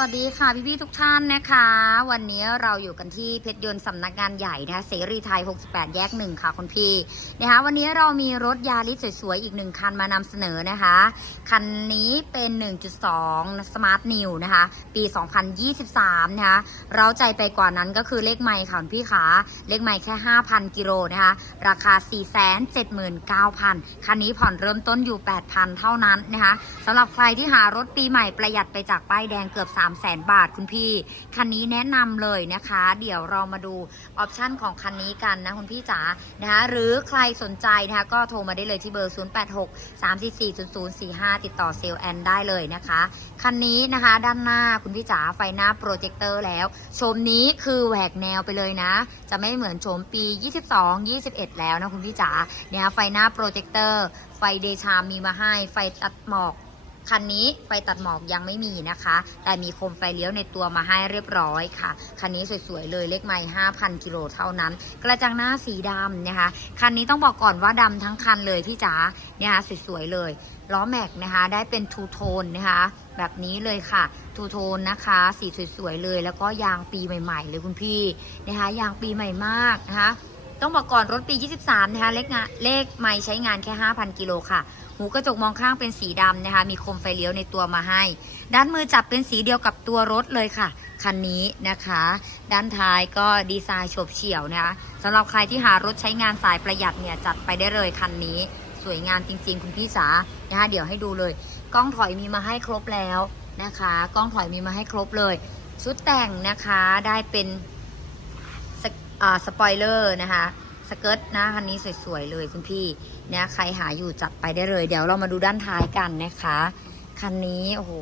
วัสดีค่ะพี่ๆทุกท่านนะคะ วันนี้เราอยู่กันที่เพชรยนต์สำนักงานใหญ่นะคะเสรีไทย 68 แยกหนึ่งค่ะคุณพี่นะคะวันนี้เรามีรถยาริสสวยๆอีกหนึ่งคันมานำเสนอนะคะ คันนี้เป็น 1.2 Smart New นะคะ ปี 2023 นะคะเราใจไปกว่านั้นก็คือเลขไมค์ค่ะคุณพี่ขาเลขไมค์แค่ 5,000 กิโลนะคะ ราคา 479,000 คันนี้ผ่อนเริ่มต้นอยู่ 8,000 เท่านั้นนะคะสำหรับใครที่หารถปีใหม่ประหยัดไปจากป้ายแดงเกือบ3 0 0 0 0 0บาทคุณพี่ คันนี้แนะนำเลยนะคะ เดี๋ยวเรามาดูออปชันของคันนี้กันนะคุณพี่จ๋านะคะหรือใครสนใจนะคะก็โทรมาได้เลยที่เบอร์ 086 344 0045 ติดต่อเซลแอนได้เลยนะคะ คันนี้นะคะด้านหน้าคุณพี่จ๋าไฟหน้าโปรเจคเตอร์แล้ว ชมนี้คือแหวกแนวไปเลยนะ จะไม่เหมือนชมปี 22 21 แล้วนะคุณพี่จ๋าเนี่ยไฟหน้าโปรเจคเตอร์ไฟเดชามีมาให้ไฟตัดหมอก คันนี้ไฟตัดหมอกยังไม่มีนะคะ แต่มีโคมไฟเลี้ยวในตัวมาให้เรียบร้อยค่ะ คันนี้สวยๆเลยเลขไมล์5,000 กิโลเท่านั้น กระจังหน้าสีดำนะคะ คันนี้ต้องบอกก่อนว่าดำทั้งคันเลยพี่จ๋าเนี่ยค่ะสวยๆเลยล้อแม็กนะคะ ได้เป็นทูโทนนะคะ แบบนี้เลยค่ะทูโทนนะคะ สีสวยๆเลย แล้วก็ยางปีใหม่ๆเลยคุณพี่นะคะยางปีใหม่มากนะคะต้องบอกก่อนรถปี 23 นะคะ เลขงานเลขไม่ใช้งานแค่ 5,000 กิโลค่ะ หูกระจกมองข้างเป็นสีดำนะคะ มีโคมไฟเลี้ยวในตัวมาให้ ด้านมือจับเป็นสีเดียวกับตัวรถเลยค่ะ คันนี้นะคะ ด้านท้ายก็ดีไซน์โฉบเฉี่ยวนะคะสำหรับใครที่หารถใช้งานสายประหยัดเนี่ยจัดไปได้เลยคันนี้สวยงามจริง ๆ คุณพี่จ๋านะคะเดี๋ยวให้ดูเลย กล้องถอยมีมาให้ครบแล้วนะคะ กล้องถอยมีมาให้ครบเลย ชุดแต่งนะคะได้เป็นสสปอยเลอร์นะคะ สเกิร์ตนะคันนี้สวยๆเลยคุณพี่เนี่ยใครหาอยู่จัดไปได้เลย เดี๋ยวเรามาดูด้านท้ายกันนะคะ คันนี้โอ้โห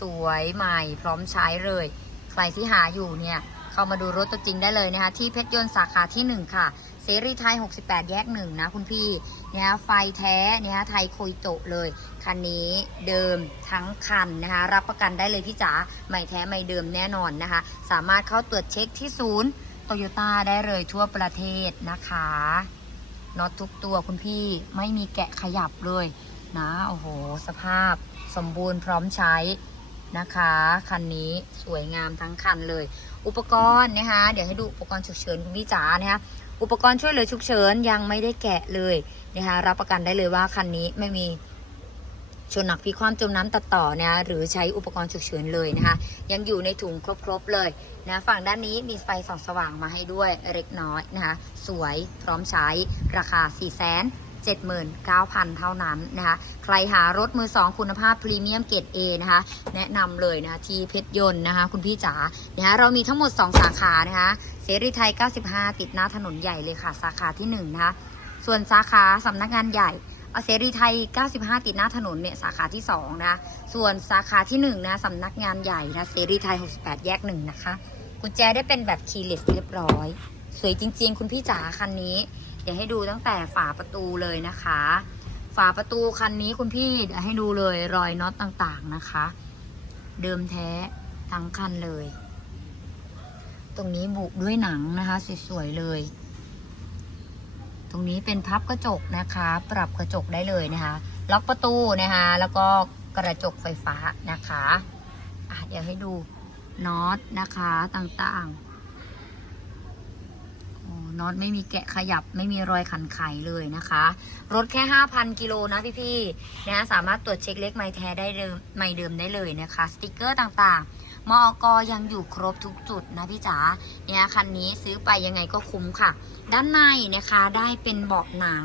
สวยใหม่พร้อมใช้เลย ใครที่หาอยู่เนี่ยเข้ามาดูรถตัวจริงได้เลยนะคะ ที่เพชรยนต์สาขาที่ 1 ค่ะเสรีไทย 68 แยกหนึ่งนะคุณพี่เนี่ยไฟแท้เนี่ยไทยคุยโตเลย คันนี้เดิมทั้งคันนะคะ รับประกันได้เลยพี่จ๋าใหม่แท้ใหม่เดิมแน่นอนนะคะ สามารถเข้าตรวจเช็คที่ศูนย์ โตโยต้าได้เลยทั่วประเทศนะคะน็อตทุกตัวคุณพี่ไม่มีแกะขยับเลยนะโอ้โห สภาพสมบูรณ์พร้อมใช้นะคะ คันนี้สวยงามทั้งคันเลย อุปกรณ์นะคะ เดี๋ยวให้ดูอุปกรณ์ฉุกเฉินคุณพี่จ๋านะคะอุปกรณ์ช่วยเหลือฉุกเฉินยังไม่ได้แกะเลยนะคะรับประกันได้เลยว่าคันนี้ไม่มี ชนหนักพิความจมน้ำตัดต่อนะหรือใช้อุปกรณ์ฉุกเฉินเลยนะคะ ยังอยู่ในถุงครบๆเลยนะฝั่งด้านนี้มีไฟส่องสว่างมาให้ด้วยเล็กน้อยนะคะสวยพร้อมใช้ราคา4 7 9 0 0 0 เท่านั้นนะคะ ใครหารถมือ 2 คุณภาพพรีเมียมเกรด A นะคะ แนะนำเลยนะคะที่เพชรยนต์นะคะ คุณพี่จ๋า นะคะ เรามีทั้งหมด 2 สาขานะคะ เสรีไทย 95 ติดหน้าถนนใหญ่เลยค่ะ สาขาที่ 1 นะคะ ส่วนสาขาสำนักงานใหญ่ เอเสรีไทย 95 ติดหน้าถนนเนี่ยสาขาที่ 2 นะคะ ส่วนสาขาที่1นะสำนักงานใหญ่นะเสรีไทย 68 แยก 1 นะคะกุญแจได้เป็นแบบคีย์เลสเรียบร้อย สวยจริง ๆ คุณพี่จ๋าคันนี้ เดี๋ยวให้ดูตั้งแต่ฝาประตูเลยนะคะ ฝาประตูคันนี้คุณพี่เดี๋ยวให้ดูเลยรอยน็อตต่างๆนะคะ เดิมแท้ทั้งคันเลย ตรงนี้บุด้วยหนังนะคะสวยๆเลย ตรงนี้เป็นพับกระจกนะคะ ปรับกระจกได้เลยนะคะ ล็อกประตูนะคะ แล้วก็กระจกไฟฟ้านะคะอะเดี๋ยวให้ดูน็อตนะคะต่างๆน็อตไม่มีแกะขยับไม่มีรอยขันไขเลยนะคะ รถแค่ 5,000 กิโลนะพี่ๆนะสามารถตรวจเช็คเลขไมล์แท้ได้เดิมไมล์เดิมได้เลยนะคะ สติกเกอร์ต่างๆ มอกยังอยู่ครบทุกจุดนะพี่จ๋าเนี่ยคันนี้ซื้อไปยังไงก็คุ้มค่ะ ด้านในนะคะได้เป็นเบาะหนัง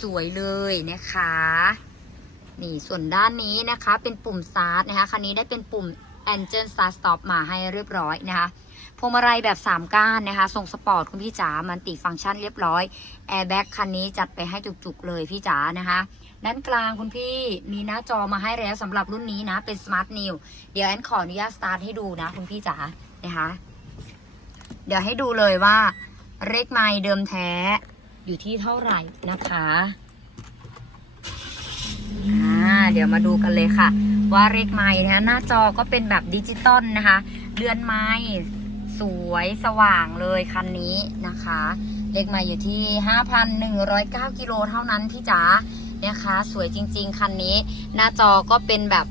สวยๆเลยนะคะนี่ส่วนด้านนี้นะคะเป็นปุ่มสตาร์ทนะคะคันนี้ได้เป็นปุ่ม Engine Start Stop มาให้เรียบร้อยนะคะ พวงมาลัยแบบ 3 ก้านนะคะ ทรงสปอร์ตคุณพี่จ๋า มันติฟังก์ชันเรียบร้อย แอร์แบ็กคันนี้จัดไปให้จุกๆเลยพี่จ๋านะคะด้านกลางคุณพี่มีหน้าจอมาให้แล้วสำหรับรุ่นนี้นะ เป็น Smart New เดี๋ยวแอนขออนุญาตสตาร์ทให้ดูนะคุณพี่จ๋านะคะ เดี๋ยวให้ดูเลยว่าเลขไมล์เดิมแท้อยู่ที่เท่าไหร่นะคะอ่าเดี๋ยวมาดูกันเลยค่ะ ว่าเลขไมล์นะคะหน้าจอก็เป็นแบบดิจิตอลนะคะ เดือนไม้ สวยสว่างเลยคันนี้นะคะ เลขไมล์อยู่ที่ 5,109กิโลเท่านั้นพี่จ๋านะคะ สวยจริง ๆ คันนี้ หน้าจอก็เป็นแบบ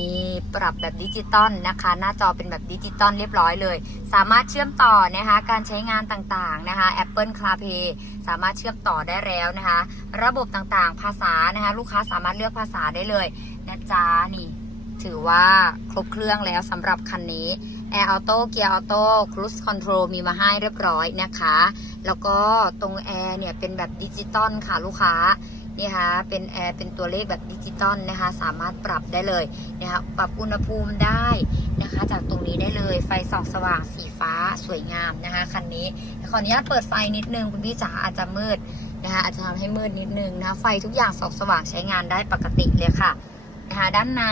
นี่ปรับแบบดิจิตอลนะคะ หน้าจอเป็นแบบดิจิตอลเรียบร้อยเลย สามารถเชื่อมต่อนะคะ การใช้งานต่างๆนะคะ Apple CarPlay สามารถเชื่อมต่อได้แล้วนะคะ ระบบต่างๆ ภาษานะคะ ลูกค้าสามารถเลือกภาษาได้เลยนะจ๊ะนี่ ถือว่าครบเครื่องแล้วสำหรับคันนี้ Air Auto Gear Auto Cruise Control มีมาให้เรียบร้อยนะคะ แล้วก็ตรงแอร์เนี่ยเป็นแบบดิจิตอลค่ะลูกค้านี่ค่ะเป็นแอร์เป็นตัวเลขแบบดิจิตอลนะคะ สามารถปรับได้เลยนะคะปรับอุณหภูมิได้นะคะ จากตรงนี้ได้เลยไฟส่องสว่างสีฟ้าสวยงามนะคะคันนี้ขออนุญาตเปิดไฟนิดนึงคุณพี่จ๋าอาจจะมืดนะคะอาจจะทำให้มืดนิดนึงนะะไฟทุกอย่างส่องสว่างใช้งานได้ปกติเลยค่ะนะคะด้านใน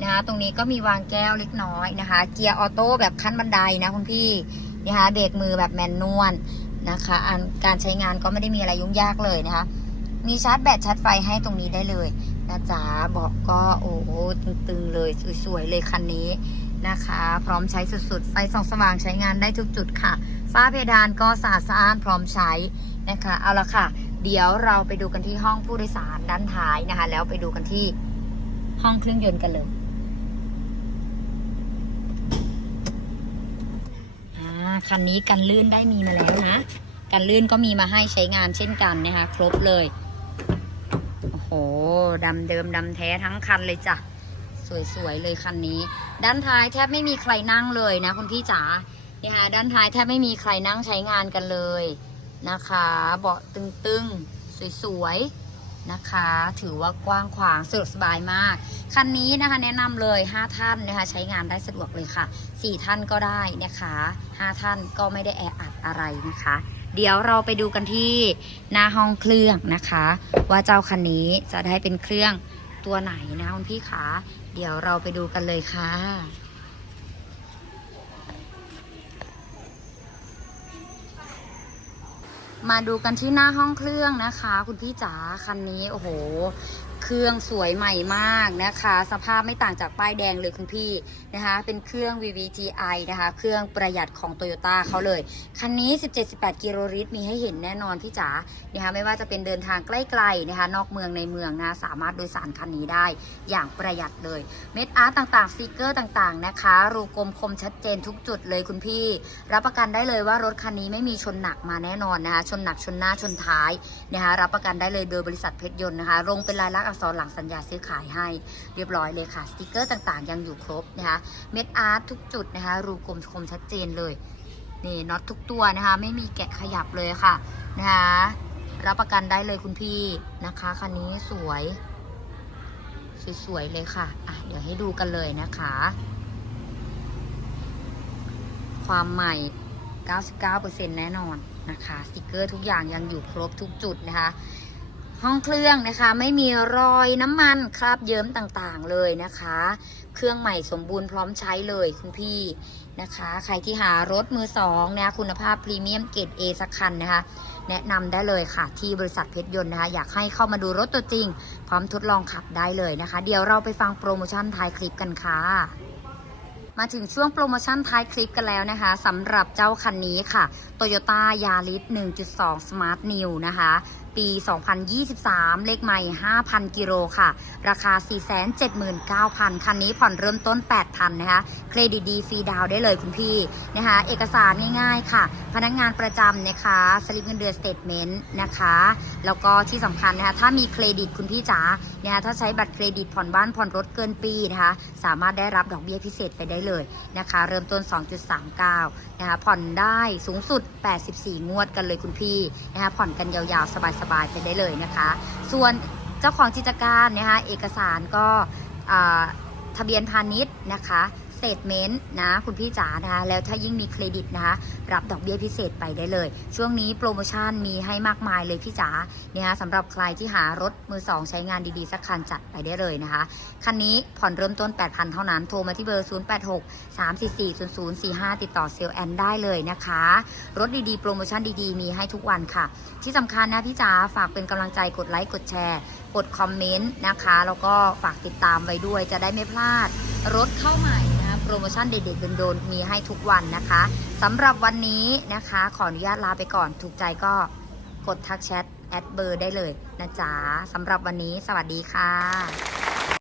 นะคะ ตรงนี้ก็มีวางแก้วเล็กน้อยนะคะ เกียร์ออโต้แบบขั้นบันไดนะคุณพี่นะคะเบรกมือแบบแมนนวลนะคะการใช้งานก็ไม่ได้มีอะไรยุ่งยากเลยนะคะ มีชาร์จแบตชาร์จไฟให้ตรงนี้ได้เลยนะจ๊ะบอกก็โอ้โหตึงๆเลยสวยๆเลยคันนี้นะคะ พร้อมใช้สุดๆ ไฟส่องสว่างใช้งานได้ทุกจุดค่ะ ฝ้าเพดานก็สะอาดสะอ้านพร้อมใช้นะคะ เอาละค่ะ เดี๋ยวเราไปดูกันที่ห้องผู้โดยสารด้านท้ายนะคะ แล้วไปดูกันที่ห้องเครื่องยนต์กันเลย อ่า คันนี้กันลื่นได้มีมาแล้วนะ กันลื่นก็มีมาให้ใช้งานเช่นกันนะคะ ครบเลย โอ้โหดำเดิมดำแท้ทั้งคันเลยจ้ะ สวยๆเลยคันนี้ ด้านท้ายแทบไม่มีใครนั่งเลยนะคุณพี่จ๋าเนี่ยค่ะด้านท้ายแทบไม่มีใครนั่งใช้งานกันเลยนะคะ เบาะตึงๆ สวยๆ นะคะ ถือว่ากว้างขวางสะดวกสบายมาก คันนี้นะคะแนะนำเลย 5 ท่านนะคะใช้งานได้สะดวกเลยค่ะ 4 ท่านก็ได้นะคะ 5 ท่านก็ไม่ได้แออัดอะไรนะคะ เดี๋ยวเราไปดูกันที่หน้าห้องเครื่องนะคะ ว่าเจ้าคันนี้จะได้เป็นเครื่องตัวไหนนะคุณพี่คะเดี๋ยวเราไปดูกันเลยค่ะ มาดูกันที่หน้าห้องเครื่องนะคะ คุณพี่จ๋าคันนี้โอ้โห รื่องสวยใหม่มากนะคะ สภาพไม่ต่างจากป้ายแดงเลยคุณพี่นะคะ เป็นเครื่อง VVTi นะคะ เครื่องประหยัดของ t o y ยต้เขาเลย คันนี้ 17-18 กิโลลิตร มีให้เห็นแน่นอนพี่จ๋านะคะไม่ว่าจะเป็นเดินทางใกล้ๆนะคะ นอกเมืองในเมืองนะ สามารถโดยสารคันนี้ได้อย่างประหยัดเลย เม็ดอาร์ตต่างๆสติกเกอร์ต่างๆนะคะ รูกลมคมชัดเจนทุกจุดเลยคุณพี่ รับประกันได้เลยว่ารถคันนี้ไม่มีชนหนักมาแน่นอนนะคะ ชนหนักชนหน้าชนท้ายนะคะ รับประกันได้เลยโดยบริษัทเพชรยนต์นะคะลงเป็นลายลักษณ์อักษรหลังสัญญาซื้อขายให้เรียบร้อยเลยค่ะ สติกเกอร์ต่างๆ ยังอยู่ครบนะคะ เม็ดอาร์ตทุกจุดนะคะ รูกลมคมชัดเจนเลย นี่น็อตทุกตัวนะคะ ไม่มีแกะขยับเลยค่ะนะคะรับประกันได้เลยคุณพี่นะคะคันนี้สวย สวยๆเลยค่ะอะ เดี๋ยวให้ดูกันเลยนะคะ ความใหม่ 99%แน่นอนนะคะสติกเกอร์ทุกอย่างยังอยู่ครบทุกจุดนะคะ ห้องเครื่องนะคะ ไม่มีรอยน้ำมันคราบเยิ้มต่างๆเลยนะคะ เครื่องใหม่สมบูรณ์พร้อมใช้เลยคุณพี่นะคะ ใครที่หารถมือสองนะคุณภาพพรีเมียมเกรด A สักคันนะคะ แนะนำได้เลยค่ะ ที่บริษัทเพชรยนต์นะคะ อยากให้เข้ามาดูรถตัวจริง พร้อมทดลองขับได้เลยนะคะ เดี๋ยวเราไปฟังโปรโมชั่นท้ายคลิปกันค่ะมาถึงช่วงโปรโมชั่นท้ายคลิปกันแล้วนะคะสำหรับเจ้าคันนี้ค่ะ Toyota Yaris 1.2 Smart New นะคะปี 2023 เลขใหม่ 5,000 กิโลค่ะ ราคา 479,000 คันนี้ผ่อนเริ่มต้น 8,000 นะคะ เครดิตดีฟรีดาวได้เลยคุณพี่นะคะ เอกสารง่ายๆค่ะ พนักงานประจำนะคะ สลิปเงินเดือนสเตทเมนต์นะคะ แล้วก็ที่สำคัญนะคะ ถ้ามีเครดิตคุณพี่จ๋านะคะถ้าใช้บัตรเครดิตผ่อนบ้านผ่อนรถเกินปีนะคะ สามารถได้รับดอกเบี้ยพิเศษไปได้เลยนะคะ เริ่มต้น 2.39 นะคะ ผ่อนได้สูงสุด 84 งวดกันเลยคุณพี่นะคะ ผ่อนกันยาวๆสบายๆไปได้เลยนะคะ ส่วนเจ้าของกิจการนะคะเอกสารก็ทะเบียนพาณิชย์นะคะ เตทเมนต์นะคุณพี่จ๋านะคะแล้วถ้ายิ่งมีเครดิตนะคะรับดอกเบี้ยพิเศษไปได้เลย ช่วงนี้โปรโมชั่นมีให้มากมายเลยพี่จ๋าเนี่ยสำหรับใครที่หารถมือสองใช้งานดีๆ สักคันจัดไปได้เลยนะคะ คันนี้ผ่อนเริ่มต้น 8,000 เท่านั้น โทรมาที่เบอร์ 086 344 0045 ติดต่อเซลล์แอนได้เลยนะคะ รถดีๆ โปรโมชั่นดีๆ มีให้ทุกวันค่ะ ที่สำคัญนะพี่จ๋าฝากเป็นกำลังใจกดไลค์กดแชร์กดคอมเมนต์นะคะ แล้วก็ฝากติดตามไว้ด้วยจะได้ไม่พลาด รถเข้าใหม่ รโมชั่นเด็ดๆโดนๆมีให้ทุกวันนะคะสำหรับวันนี้นะคะ ขออนุญาตลาไปก่อนถูกใจก็กดทักแชทแอดเบอร์ได้เลยนะจ๊ะสำหรับวันนี้สวัสดีค่ะ